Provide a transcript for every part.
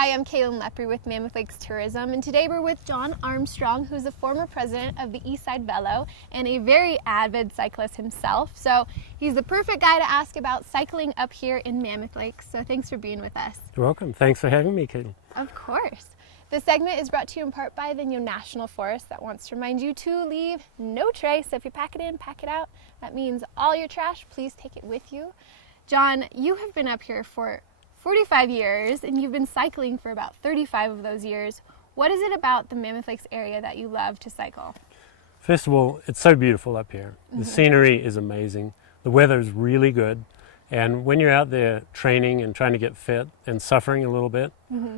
Hi, I'm Kaylin Lepre with Mammoth Lakes Tourism, and today we're with John Armstrong, who's a former president of the Eastside Velo and a very avid cyclist himself. So he's the perfect guy to ask about cycling up here in Mammoth Lakes. So thanks for being with us. You're welcome. Thanks for having me, Kaylin. Of course. This segment is brought to you in part by the National Forest that wants to remind you to leave no trace. So if you pack it in, pack it out. That means all your trash, please take it with you. John, you have been up here for 45 years, and you've been cycling for about 35 of those years. What is it about the Mammoth Lakes area that you love to cycle? First of all, it's so beautiful up here. The scenery is amazing. The weather is really good. And when you're out there training and trying to get fit and suffering a little bit,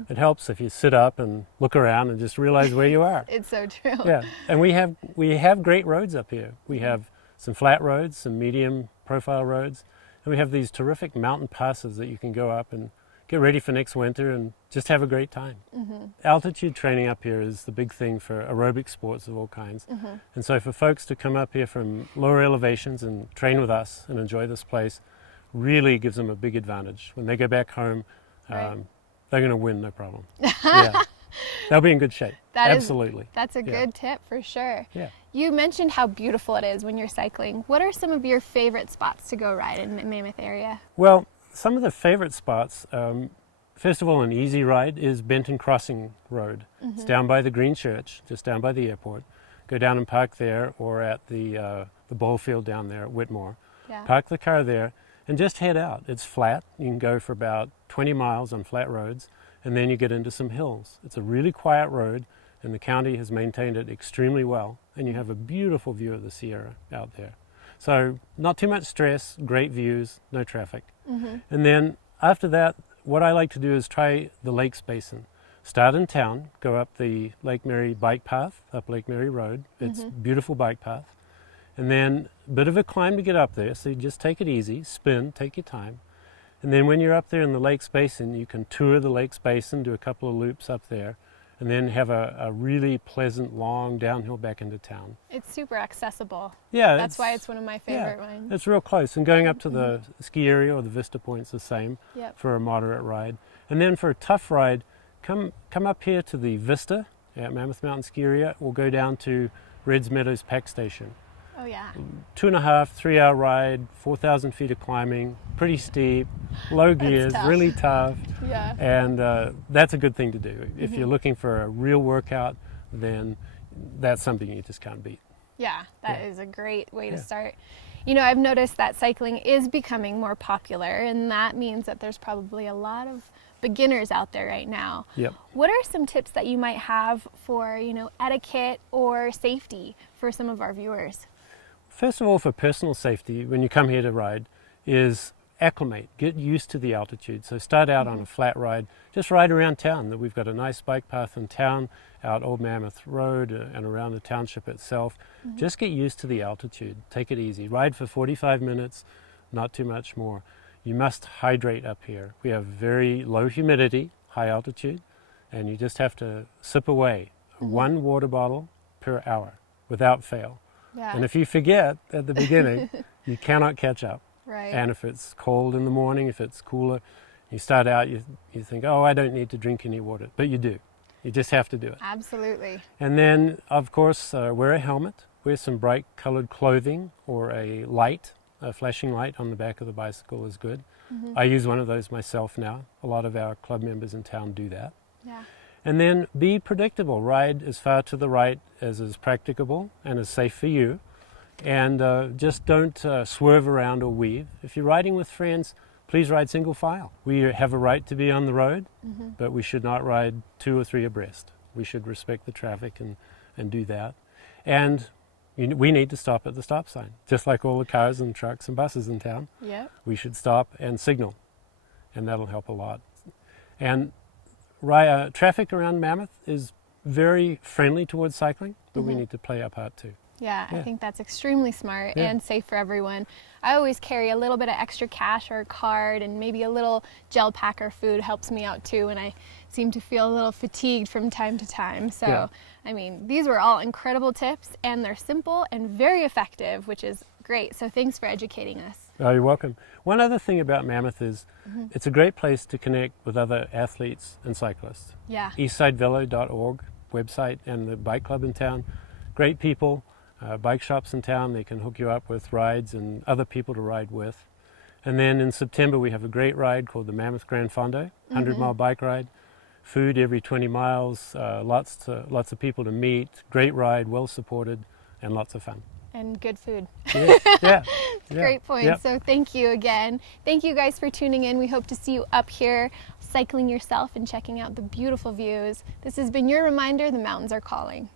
it helps if you sit up and look around and just realize where you are. It's so true. Yeah, and we have great roads up here. We have some flat roads, some medium profile roads, and we have these terrific mountain passes that you can go up and get ready for next winter and just have a great time. Altitude training up here is the big thing for aerobic sports of all kinds. And so for folks to come up here from lower elevations and train with us and enjoy this place really gives them a big advantage. When they go back home, they're going to win, no problem. Yeah. They'll be in good shape. Absolutely. That's a good tip for sure. Yeah. You mentioned how beautiful it is when you're cycling. What are some of your favorite spots to go ride in the Mammoth area? Well, some of the favorite spots, first of all, an easy ride is Benton Crossing Road. It's down by the Green Church, just down by the airport. Go down and park there, or at the ball field down there at Whitmore. Yeah. Park the car there and just head out. It's flat. You can go for about 20 miles on flat roads, and then you get into some hills. It's a really quiet road, and the county has maintained it extremely well, and you have a beautiful view of the Sierra out there. So not too much stress, great views, no traffic. And then after that, what I like to do is try the Lakes Basin. Start in town, go up the Lake Mary bike path, up Lake Mary Road. It's a beautiful bike path. And then a bit of a climb to get up there, so you just take it easy, spin, take your time. And then when you're up there in the Lakes Basin, you can tour the Lakes Basin, do a couple of loops up there, and then have a really pleasant, long downhill back into town. It's super accessible. Yeah. That's why it's one of my favorite ones. It's real close. And going up to the ski area or the Vista Point's the same for a moderate ride. And then for a tough ride, come up here to the Vista at Mammoth Mountain Ski Area. We'll go down to Reds Meadows Pack Station. Oh yeah. 2.5, 3 hour ride, 4,000 feet of climbing, pretty steep, low gears, really tough. Yeah. And that's a good thing to do. If you're looking for a real workout, then that's something you just can't beat. Yeah, that is a great way to start. You know, I've noticed that cycling is becoming more popular, and that means that there's probably a lot of beginners out there right now. Yep. What are some tips that you might have for, etiquette or safety for some of our viewers? First of all, for personal safety, when you come here to ride, is acclimate, get used to the altitude. So start out on a flat ride, just ride around town. We've got a nice bike path in town, out Old Mammoth Road and around the township itself. Just get used to the altitude, take it easy. Ride for 45 minutes, not too much more. You must hydrate up here. We have very low humidity, high altitude, and you just have to sip away 1 water bottle per hour without fail. Yeah. And if you forget at the beginning, you cannot catch up. Right. And if it's cold in the morning, if it's cooler, you start out, you think, oh, I don't need to drink any water. But you do. You just have to do it. Absolutely. And then, of course, wear a helmet, wear some bright colored clothing, or a light, a flashing light on the back of the bicycle is good. I use one of those myself now. A lot of our club members in town do that. Yeah. And then be predictable. Ride as far to the right as is practicable and as safe for you. And just don't swerve around or weave. If you're riding with friends, please ride single file. We have a right to be on the road, but we should not ride 2 or 3 abreast. We should respect the traffic and do that. And we need to stop at the stop sign, just like all the cars and trucks and buses in town. Yeah. We should stop and signal, and that'll help a lot. And traffic around Mammoth is very friendly towards cycling, but we need to play our part too. Yeah, I think that's extremely smart and safe for everyone. I always carry a little bit of extra cash or a card, and maybe a little gel pack or food helps me out too, and I seem to feel a little fatigued from time to time. So, I mean, these were all incredible tips, and they're simple and very effective, which is great. So thanks for educating us. Oh, you're welcome. One other thing about Mammoth is it's a great place to connect with other athletes and cyclists. Yeah. Eastsidevelo.org website and the bike club in town. Great people, bike shops in town. They can hook you up with rides and other people to ride with. And then in September we have a great ride called the Mammoth Grand Fondo, 100-mile bike ride. Food every 20 miles, lots of people to meet, great ride, well supported, and lots of fun. And good food. Yeah. Great point. Yep. So thank you again. Thank you guys for tuning in. We hope to see you up here cycling yourself and checking out the beautiful views. This has been your reminder, the mountains are calling.